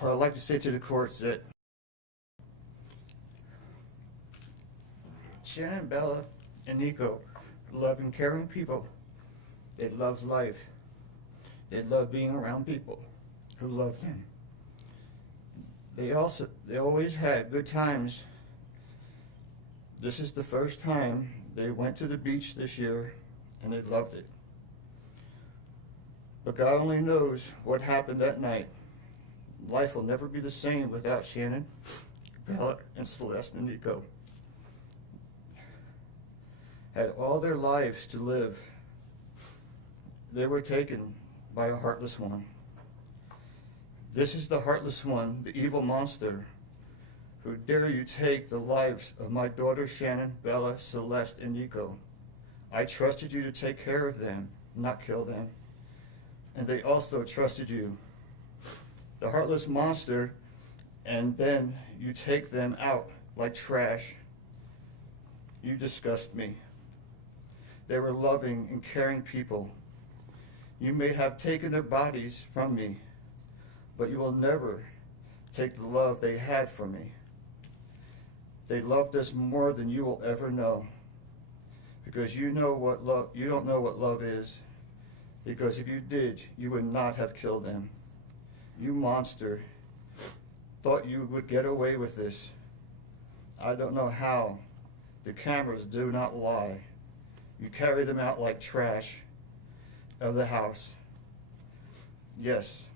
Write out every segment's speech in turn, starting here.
What I'd like to say to the court is that Shanann, Bella, and Nico are loving, caring people. They love life. They love being around people who love them. They always had good times. This is the first time they went to the beach this year, and they loved it. But God only knows what happened that night. Life will never be the same without Shanann, Bella, and Celeste, and Nico. Had all their lives to live. They were taken by a heartless one. This is the heartless one, the evil monster, who dare you take the lives of my daughters Shanann, Bella, Celeste, and Nico. I trusted you to take care of them, not kill them. And they also trusted you. The heartless monster, and then you take them out like trash. You disgust me. They were loving and caring people. You may have taken their bodies from me, but you will never take the love they had for me. They loved us more than you will ever know, because you don't know what love is. Because if you did, you would not have killed them. You monster, thought you would get away with this. I don't know how. The cameras do not lie. You carry them out like trash of the house. Yes,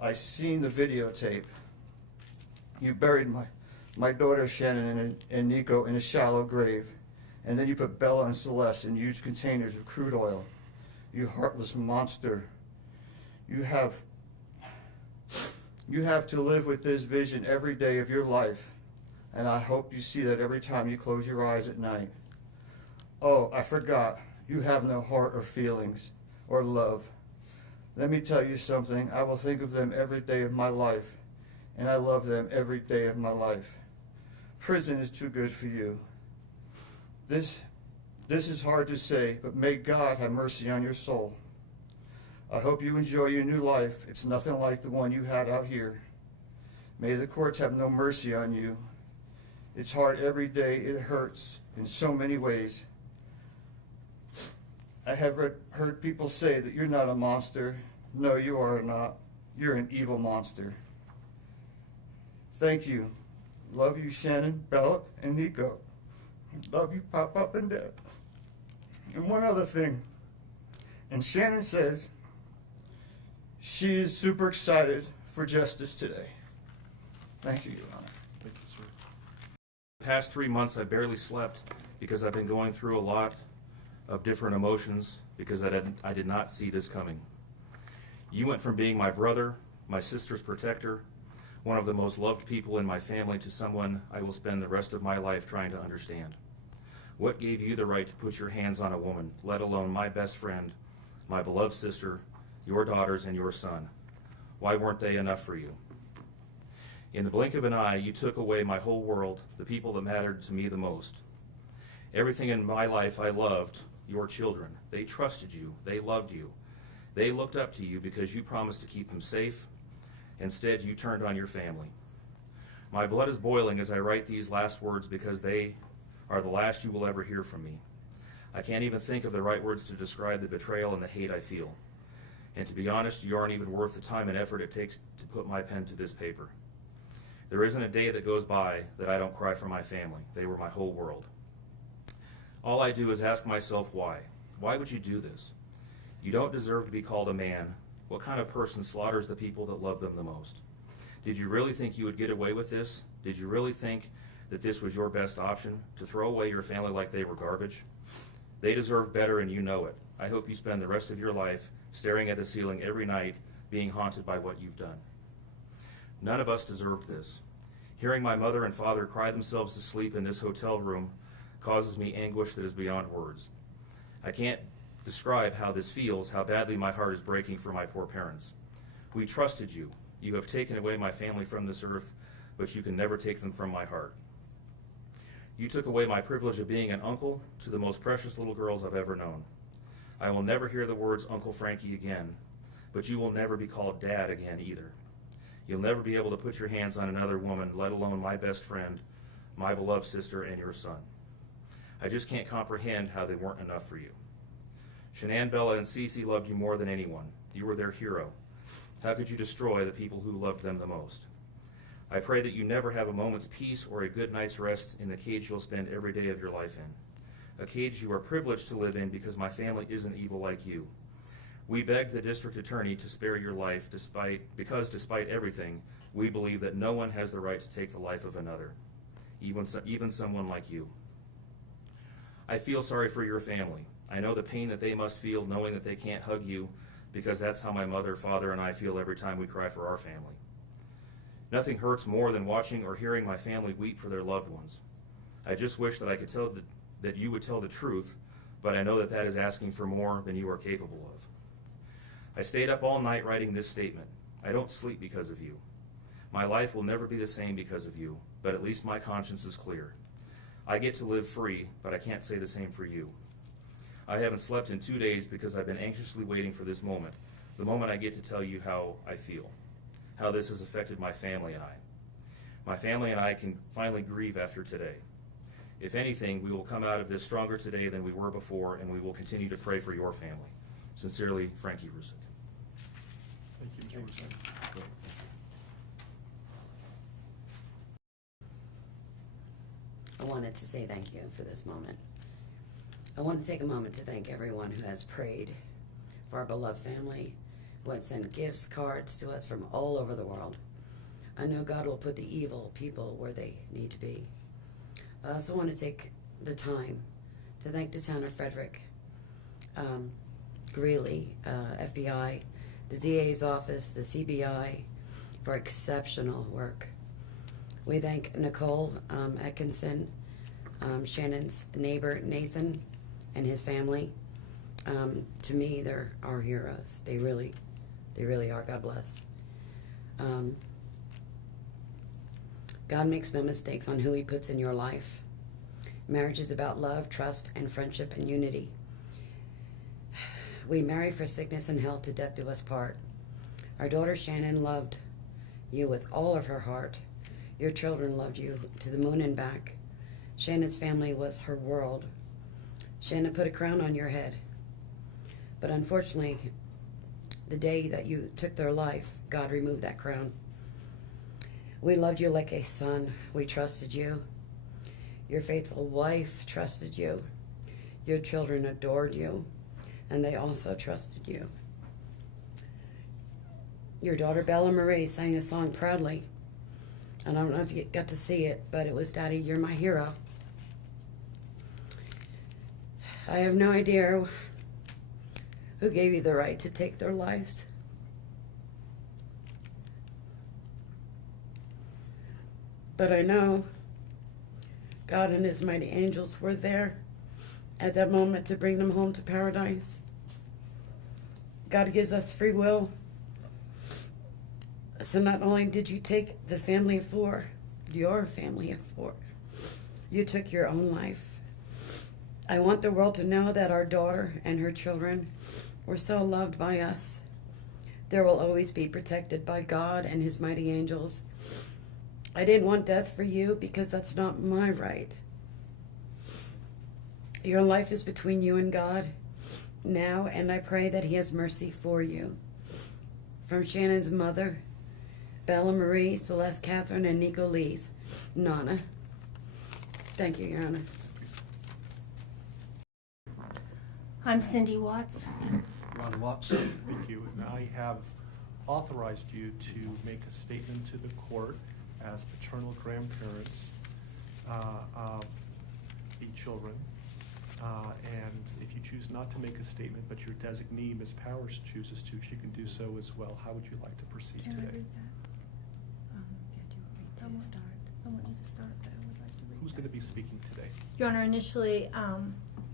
I seen the videotape. You buried my daughter Shanann and Nico in a shallow grave, and then you put Bella and Celeste in huge containers of crude oil. You heartless monster. You have to live with this vision every day of your life, and I hope you see that every time you close your eyes at night. Oh, I forgot. You have no heart or feelings or love. Let me tell you something. I will think of them every day of my life, and I love them every day of my life. Prison is too good for you. This is hard to say, but may God have mercy on your soul. I hope you enjoy your new life. It's nothing like the one you had out here. May the courts have no mercy on you. It's hard every day. It hurts in so many ways. I have heard people say that you're not a monster. No, you are not. You're an evil monster. Thank you. Love you, Shanann, Bella, and Nico. Love you, Pop and Dad. And one other thing. And Shanann says she is super excited for justice today. Thank you, Your Honor. Thank you, sir. The past 3 months I barely slept because I've been going through a lot of different emotions because I did not see this coming. You went from being my brother, my sister's protector, one of the most loved people in my family, to someone I will spend the rest of my life trying to understand. What gave you the right to put your hands on a woman, let alone my best friend, my beloved sister, your daughters, and your son? Why weren't they enough for you? In the blink of an eye, you took away my whole world, the people that mattered to me the most. Everything in my life I loved, your children. They trusted you. They loved you. They looked up to you because you promised to keep them safe. Instead, you turned on your family. My blood is boiling as I write these last words because they are the last you will ever hear from me. I can't even think of the right words to describe the betrayal and the hate I feel. And to be honest, you aren't even worth the time and effort it takes to put my pen to this paper. There isn't a day that goes by that I don't cry for my family. They were my whole world. All I do is ask myself why. Why would you do this? You don't deserve to be called a man. What kind of person slaughters the people that love them the most? Did you really think you would get away with this? Did you really think that this was your best option, to throw away your family like they were garbage? They deserve better, and you know it. I hope you spend the rest of your life staring at the ceiling every night, being haunted by what you've done. None of us deserved this. Hearing my mother and father cry themselves to sleep in this hotel room causes me anguish that is beyond words. I can't describe how this feels, how badly my heart is breaking for my poor parents. We trusted you. You have taken away my family from this earth, but you can never take them from my heart. You took away my privilege of being an uncle to the most precious little girls I've ever known. I will never hear the words Uncle Frankie again, but you will never be called Dad again either. You'll never be able to put your hands on another woman, let alone my best friend, my beloved sister, and your son. I just can't comprehend how they weren't enough for you. Shanann, Bella, and Cece loved you more than anyone. You were their hero. How could you destroy the people who loved them the most? I pray that you never have a moment's peace or a good night's rest in the cage you'll spend every day of your life in. A cage you are privileged to live in because my family isn't evil like you. We begged the district attorney to spare your life because despite everything, we believe that no one has the right to take the life of another, even someone like you. I feel sorry for your family. I know the pain that they must feel knowing that they can't hug you, because that's how my mother, father, and I feel every time we cry for our family. Nothing hurts more than watching or hearing my family weep for their loved ones. I just wish that I could tell that you would tell the truth, but I know that that is asking for more than you are capable of. I stayed up all night writing this statement. I don't sleep because of you. My life will never be the same because of you, but at least my conscience is clear. I get to live free, but I can't say the same for you. I haven't slept in 2 days because I've been anxiously waiting for this moment, the moment I get to tell you how I feel, how this has affected my family and I. My family and I can finally grieve after today. If anything, we will come out of this stronger today than we were before, and we will continue to pray for your family. Sincerely, Frankie Rusick. Thank you, Mr. Rusick. I wanted to say thank you for this moment. I want to take a moment to thank everyone who has prayed for our beloved family, who has sent gifts, cards to us from all over the world. I know God will put the evil people where they need to be. I also want to take the time to thank the town of Frederick, Greeley, FBI, the DA's office, the CBI, for exceptional work. We thank Nicole Atkinson, Shannon's neighbor Nathan, and his family. To me, they're our heroes. They really are. God bless. God makes no mistakes on who He puts in your life. Marriage is about love, trust, and friendship and unity. We marry for sickness and health, to death do us part. Our daughter Shanann loved you with all of her heart. Your children loved you to the moon and back. Shannon's family was her world. Shanann put a crown on your head. But unfortunately, the day that you took their life, God removed that crown. We loved you like a son. We trusted you. Your faithful wife trusted you. Your children adored you, and they also trusted you. Your daughter Bella Marie sang a song proudly. And I don't know if you got to see it, but it was, "Daddy, you're my hero." I have no idea who gave you the right to take their lives. But I know God and His mighty angels were there at that moment to bring them home to paradise. God gives us free will. So not only did you take the family of four, your family of four, you took your own life. I want the world to know that our daughter and her children were so loved by us. There will always be protected by God and His mighty angels. I didn't want death for you because that's not my right. Your life is between you and God now, and I pray that He has mercy for you. From Shannon's mother, Bella Marie, Celeste, Catherine, and Nico Lee's Nana. Thank you, Your Honor. I'm Cindy Watts. Ron Watson. Thank you. And I have authorized you to make a statement to the court as paternal grandparents of the children. And if you choose not to make a statement, but your designee, Ms. Powers, chooses to, she can do so as well. How would you like to proceed Can I today? read that? I want you to start, but I would like to read Who's that. going to be speaking today? Your Honor, initially,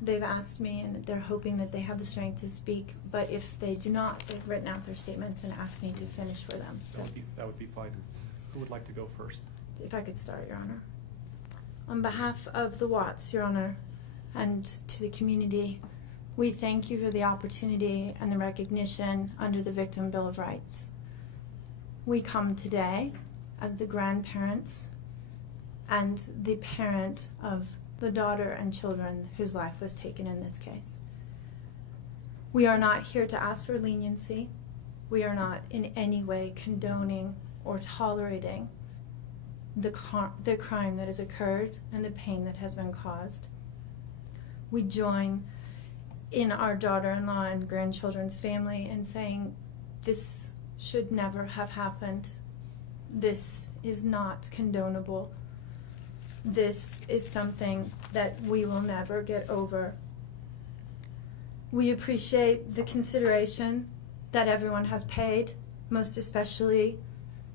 they've asked me, and they're hoping that they have the strength to speak, but if they do not, they've written out their statements and asked me to finish for them. So That would be fine. Who would like to go first? if I could start, Your Honor. On behalf of the Watts, Your Honor, and to the community, we thank you for the opportunity and the recognition under the Victim Bill of Rights. we come today as the grandparents and the parent of the daughter and children whose life was taken in this case. We are not here to ask for leniency. We are not in any way condoning or tolerating the crime that has occurred and the pain that has been caused. We join in our daughter-in-law and grandchildren's family in saying this should never have happened. This is not condonable. This is something that we will never get over. We appreciate the consideration that everyone has paid, most especially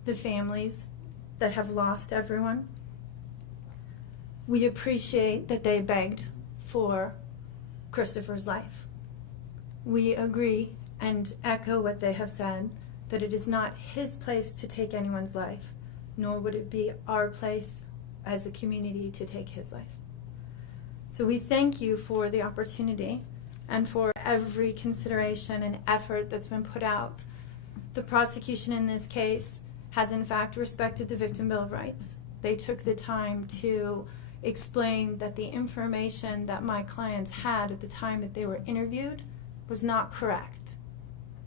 the families that have lost everyone. We appreciate that they begged for Christopher's life. We agree and echo what they have said, that it is not his place to take anyone's life, nor would it be our place as a community to take his life. So we thank you for the opportunity and for every consideration and effort that's been put out. The prosecution in this case has in fact respected the Victim Bill of Rights. They took the time to explain that the information that my clients had at the time that they were interviewed was not correct.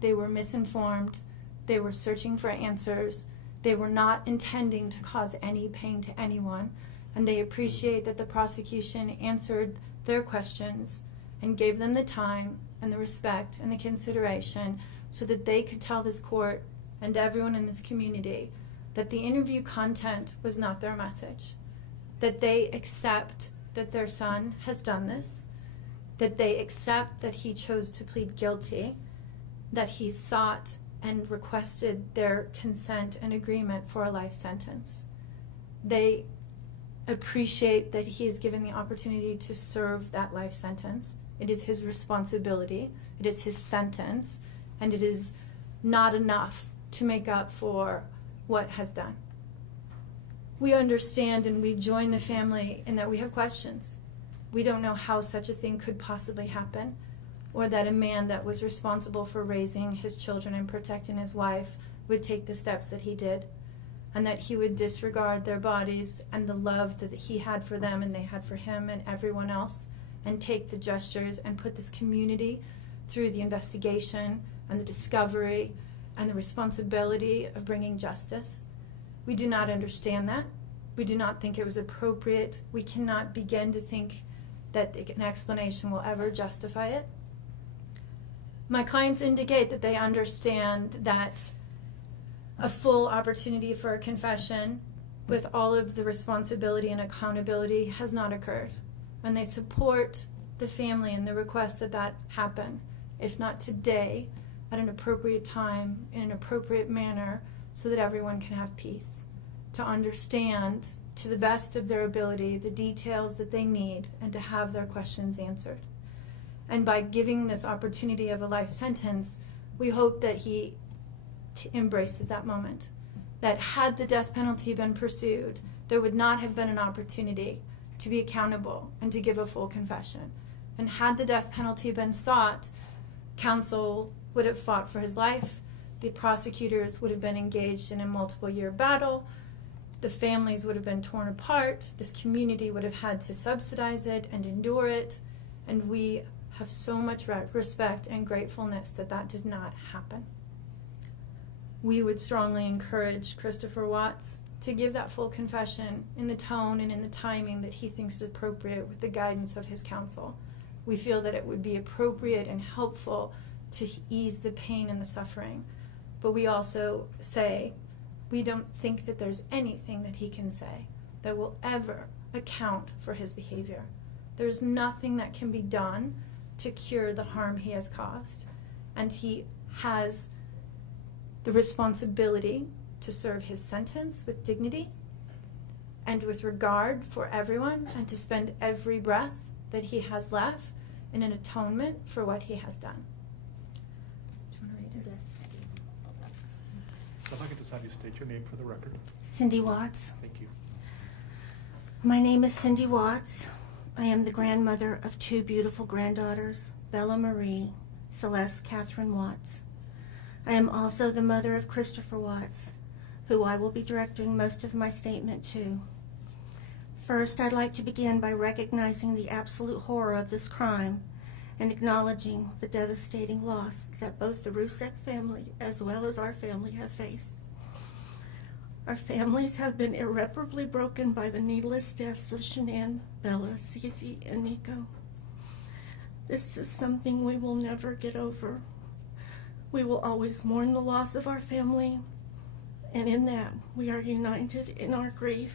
They were misinformed. They were searching for answers. They were not intending to cause any pain to anyone, and they appreciate that the prosecution answered their questions and gave them the time and the respect and the consideration so that they could tell this court and everyone in this community that the interview content was not their message, that they accept that their son has done this, that they accept that he chose to plead guilty, that he sought and requested their consent and agreement for a life sentence. They appreciate that he is given the opportunity to serve that life sentence. It is his responsibility, it is his sentence, and it is not enough to make up for what has done. We understand and we join the family in that we have questions. We don't know how such a thing could possibly happen, or that a man that was responsible for raising his children and protecting his wife would take the steps that he did, and that he would disregard their bodies and the love that he had for them and they had for him and everyone else, and take the gestures and put this community through the investigation and the discovery and the responsibility of bringing justice. We do not understand that. We do not think it was appropriate. We cannot begin to think that an explanation will ever justify it. My clients indicate that they understand that a full opportunity for a confession with all of the responsibility and accountability has not occurred. And they support the family and the request that that happen, if not today, at an appropriate time, in an appropriate manner, so that everyone can have peace, to understand to the best of their ability the details that they need and to have their questions answered. And by giving this opportunity of a life sentence, we hope that he embraces that moment. That had the death penalty been pursued, there would not have been an opportunity to be accountable and to give a full confession. And had the death penalty been sought, counsel would have fought for his life, the prosecutors would have been engaged in a multiple-year battle, the families would have been torn apart, this community would have had to subsidize it and endure it, and we have so much respect and gratefulness that that did not happen. We would strongly encourage Christopher Watts to give that full confession in the tone and in the timing that he thinks is appropriate with the guidance of his counsel. We feel that it would be appropriate and helpful to ease the pain and the suffering. But we also say we don't think that there's anything that he can say that will ever account for his behavior. There's nothing that can be done to cure the harm he has caused. And he has the responsibility to serve his sentence with dignity and with regard for everyone, and to spend every breath that he has left in an atonement for what he has done. Do you want to read it? So if I could just have you state your name for the record. Cindy Watts. Thank you. My name is Cindy Watts. I am the grandmother of two beautiful granddaughters, Bella Marie, Celeste Catherine Watts. I am also the mother of Christopher Watts, who I will be directing most of my statement to. First, I'd like to begin by recognizing the absolute horror of this crime and acknowledging the devastating loss that both the Rusek family as well as our family have faced. Our families have been irreparably broken by the needless deaths of Shanann, Bella, Cece, and Nico. This is something we will never get over. We will always mourn the loss of our family, and in that we are united in our grief.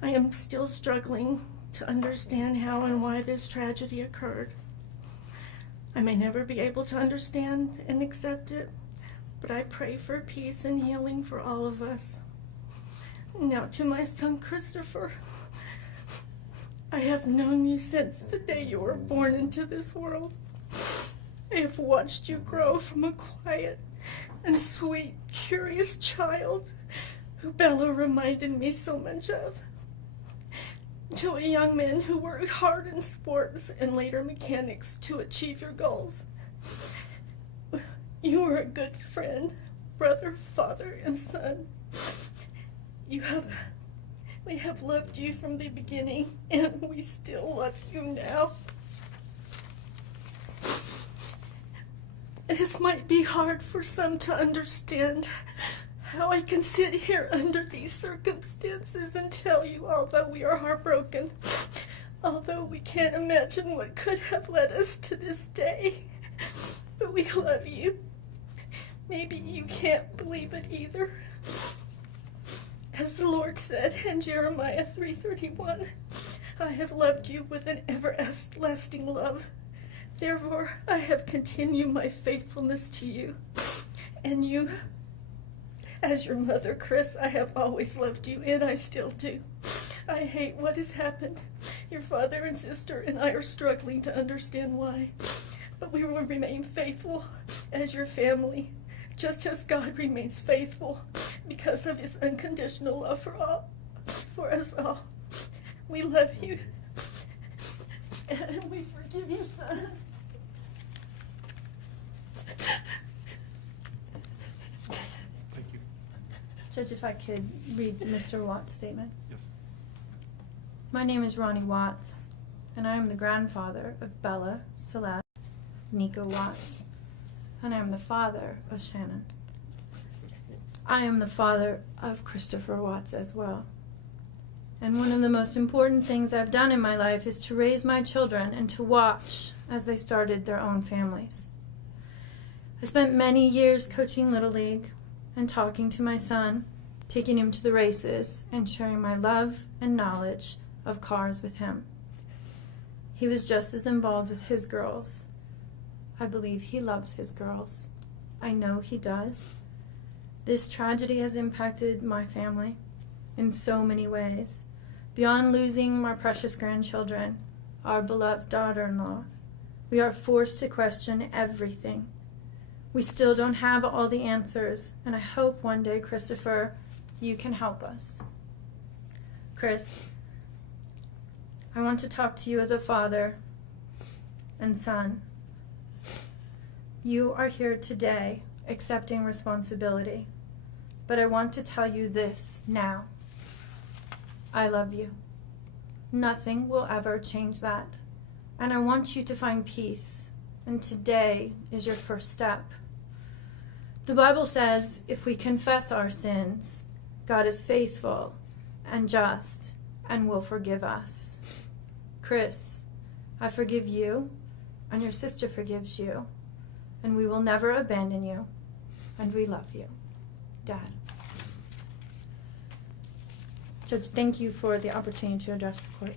I am still struggling to understand how and why this tragedy occurred. I may never be able to understand and accept it, but I pray for peace and healing for all of us. Now to my son Christopher. I have known you since the day you were born into this world. I have watched you grow from a quiet and sweet, curious child who Bella reminded me so much of, to a young man who worked hard in sports and later mechanics to achieve your goals. You are a good friend, brother, father, and son. We have loved you from the beginning, and we still love you now. This might be hard for some to understand, how I can sit here under these circumstances and tell you, although we are heartbroken, although we can't imagine what could have led us to this day, but we love you. Maybe you can't believe it either. As the Lord said in Jeremiah 3:31, I have loved you with an everlasting love. Therefore, I have continued my faithfulness to you. And you, as your mother, Chris, I have always loved you, and I still do. I hate what has happened. Your father and sister and I are struggling to understand why. But we will remain faithful as your family, just as God remains faithful because of his unconditional love for us all. We love you, and we forgive you, son. Thank you. Judge, if I could read Mr. Watts' statement. Yes. My name is Ronnie Watts, and I am the grandfather of Bella, Celeste, Nico Watts, and I am the father of Shanann. I am the father of Christopher Watts as well. And one of the most important things I've done in my life is to raise my children and to watch as they started their own families. I spent many years coaching Little League and talking to my son, taking him to the races, and sharing my love and knowledge of cars with him. He was just as involved with his girls. I believe he loves his girls. I know he does. This tragedy has impacted my family in so many ways. Beyond losing my precious grandchildren, our beloved daughter-in-law, we are forced to question everything. We still don't have all the answers, and I hope one day, Christopher, you can help us. Chris, I want to talk to you as a father and son. You are here today accepting responsibility, but I want to tell you this now. I love you. Nothing will ever change that, and I want you to find peace, and today is your first step. The Bible says if we confess our sins, God is faithful and just and will forgive us. Chris, I forgive you, and your sister forgives you, and we will never abandon you, and we love you. Dad. Judge, thank you for the opportunity to address the court.